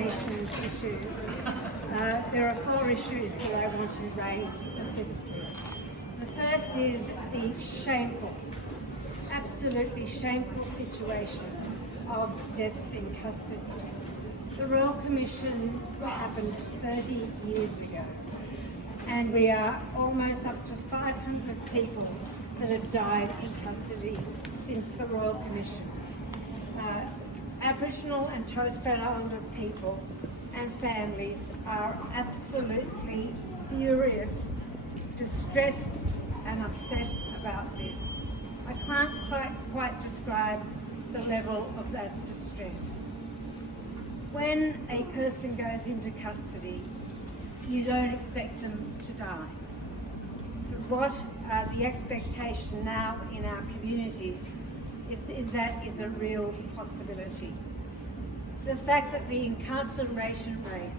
Nations issues. There are 4 issues that I want to raise specifically. The first is the shameful, absolutely shameful situation of deaths in custody. The Royal Commission happened 30 years ago, and we are almost up to 500 people that have died in custody since the Royal Commission. Aboriginal and Torres Strait Islander people and families are absolutely furious, distressed and upset about this. I can't quite describe the level of that distress. When a person goes into custody, you don't expect them to die. But what the expectation now in our communities is that is a real possibility. The fact that the incarceration rate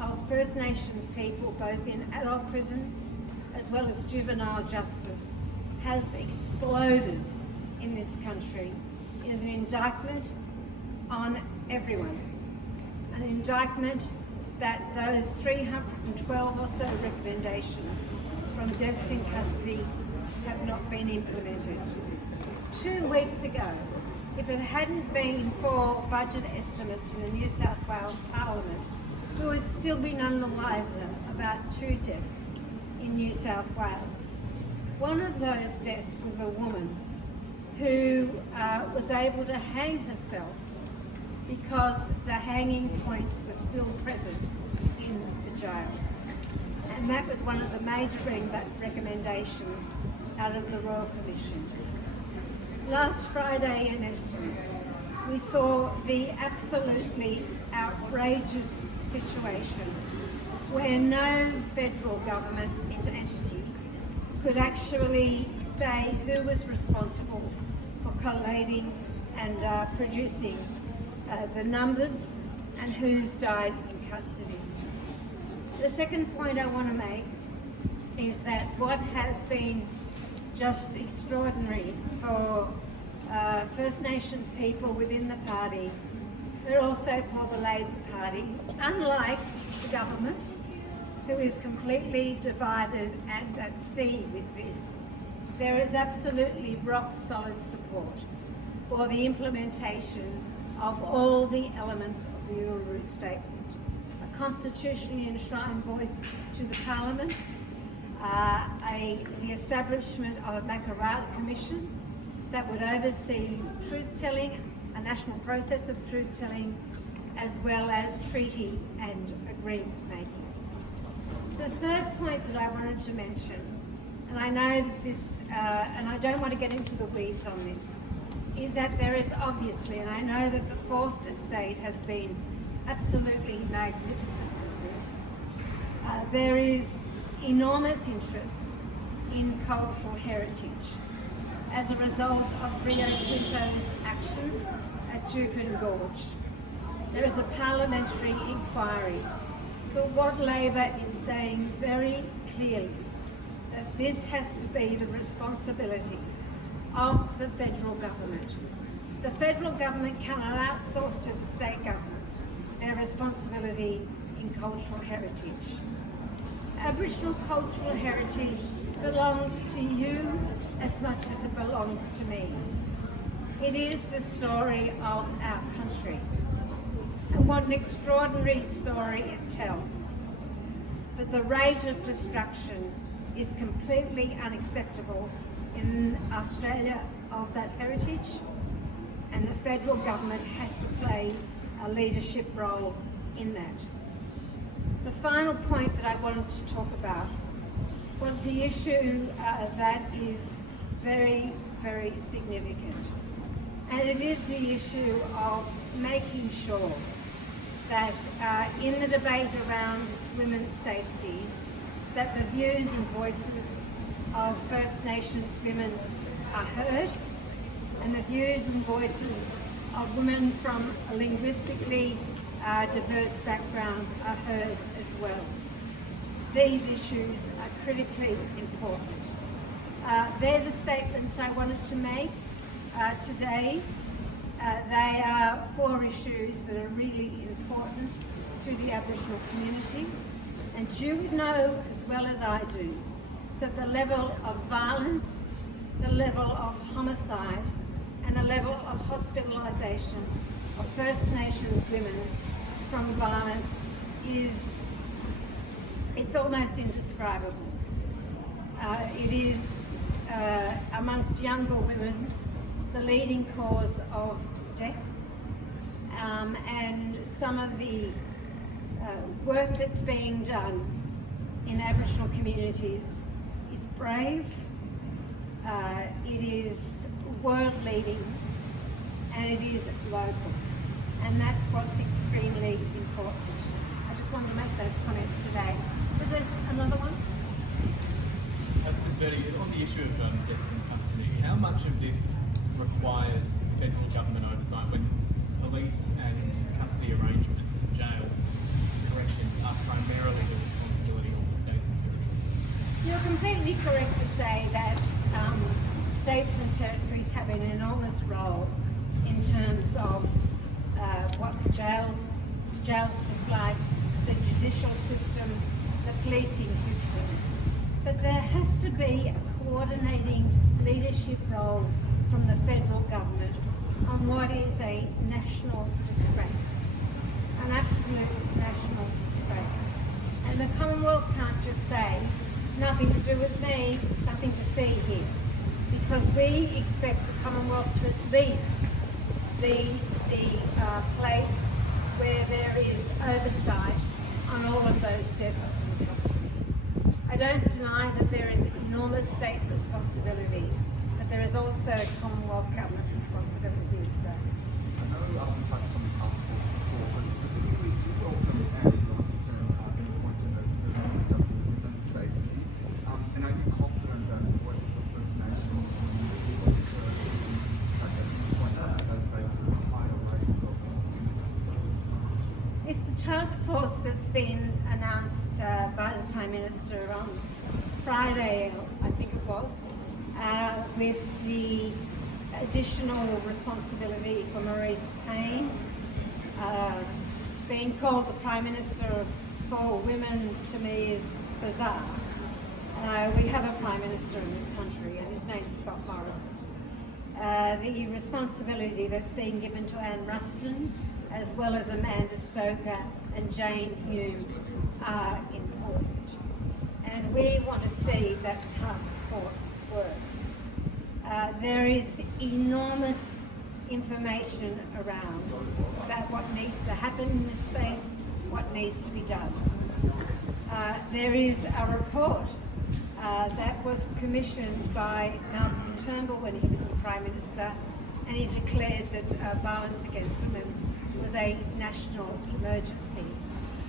of First Nations people, both in adult prison as well as juvenile justice, has exploded in this country is an indictment on everyone. An indictment that those 312 or so recommendations from deaths in custody have not been implemented. 2 weeks ago, if it hadn't been for budget estimates in the New South Wales Parliament, we would still be none the wiser about 2 deaths in New South Wales. One of those deaths was a woman who was able to hang herself because the hanging point was still present in the jails. And that was one of the major recommendations out of the Royal Commission. Last Friday in estimates, we saw the absolutely outrageous situation where no federal government entity could actually say who was responsible for collating and producing the numbers and who's died in custody. The second point I want to make is that what has been just extraordinary for First Nations people within the party, but also for the Labor Party, unlike the government, who is completely divided and at sea with this, there is absolutely rock solid support for the implementation of all the elements of the Uluru Statement. A constitutionally enshrined voice to the Parliament, the establishment of a Makarrata Commission that would oversee truth-telling, a national process of truth-telling, as well as treaty and agreement-making. The third point that I wanted to mention, and I know that this, and I don't want to get into the weeds on this, is that there is obviously, and I know that the Fourth Estate has been absolutely magnificent with this, there is enormous interest in cultural heritage as a result of Rio Tinto's actions at Juukan Gorge. There is a parliamentary inquiry, but what Labor is saying very clearly that this has to be the responsibility of the federal government. The federal government cannot outsource to the state governments their responsibility in cultural heritage. Aboriginal cultural heritage belongs to you as much as it belongs to me. It is the story of our country, and what an extraordinary story it tells. But the rate of destruction is completely unacceptable in Australia of that heritage, and the federal government has to play a leadership role in that. The final point that I wanted to talk about was the issue that is very, very significant. And it is the issue of making sure that in the debate around women's safety, that the views and voices of First Nations women are heard, and the views and voices of women from a linguistically diverse background are heard as well. These issues are critically important. They're the statements I wanted to make today. They are 4 issues that are really important to the Aboriginal community. And you would know as well as I do that the level of violence, the level of homicide, and the level of hospitalisation of First Nations women from violence it's almost indescribable. It is, amongst younger women, the leading cause of death, and some of the work that's being done in Aboriginal communities is brave, it is world-leading, and it is local, and that's what's extremely important. I just wanted to make those comments today. Was there another one? Ms. Burney, on the issue of deaths in custody, how much of this requires federal government oversight when police and custody arrangements and jail corrections are primarily the responsibility of the states and territories? You're completely correct to say that states and territories have an enormous role in terms of what jails look like, the judicial system, the policing system. But there has to be a coordinating leadership role from the federal government on what is a national disgrace, an absolute national disgrace. And the Commonwealth can't just say, nothing to do with me, nothing to see here, because we expect the Commonwealth to at least be the place where there is oversight on all of those deaths in custody. I don't deny that there is enormous state responsibility, but there is also Commonwealth government responsibility as well. I know we touched on the task force before, but specifically, do you welcome Anne Ruston being appointed as the Minister for Women's Safety? And are you confident that voices of First Nations will be able to point out that they face higher rates of domestic violence? If the task force that's been announced by the Prime Minister on Friday, I think it was, with the additional responsibility for Maurice Payne, being called the Prime Minister for Women, to me is bizarre. We have a Prime Minister in this country and his name's Scott Morrison. The responsibility that's being given to Anne Ruston, as well as Amanda Stoker and Jane Hume, are important. And we want to see that task force work. There is enormous information around about what needs to happen in this space, what needs to be done. There is a report that was commissioned by Malcolm Turnbull when he was the Prime Minister, and he declared that violence against women was a national emergency.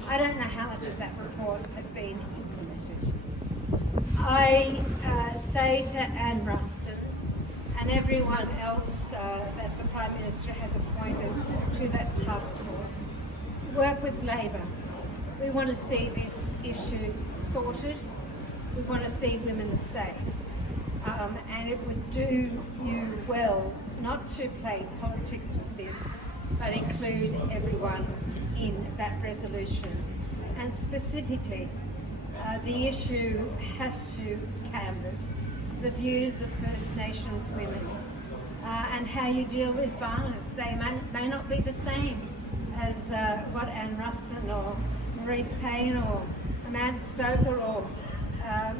I don't know how much of that report has been implemented. I say to Anne Ruston and everyone else that the Prime Minister has appointed to that task force, work with Labor. We want to see this issue sorted. We want to see women safe. And it would do you well not to play politics with this, but include everyone in that resolution. And specifically, the issue has to canvass the views of First Nations women and how you deal with violence. They may not be the same as what Anne Ruston or Maurice Payne or Amanda Stoker or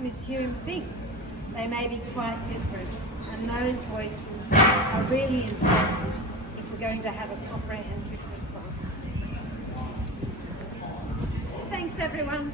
Miss Hume thinks. They may be quite different, and those voices are really important if we're going to have a comprehensive response. Thanks everyone.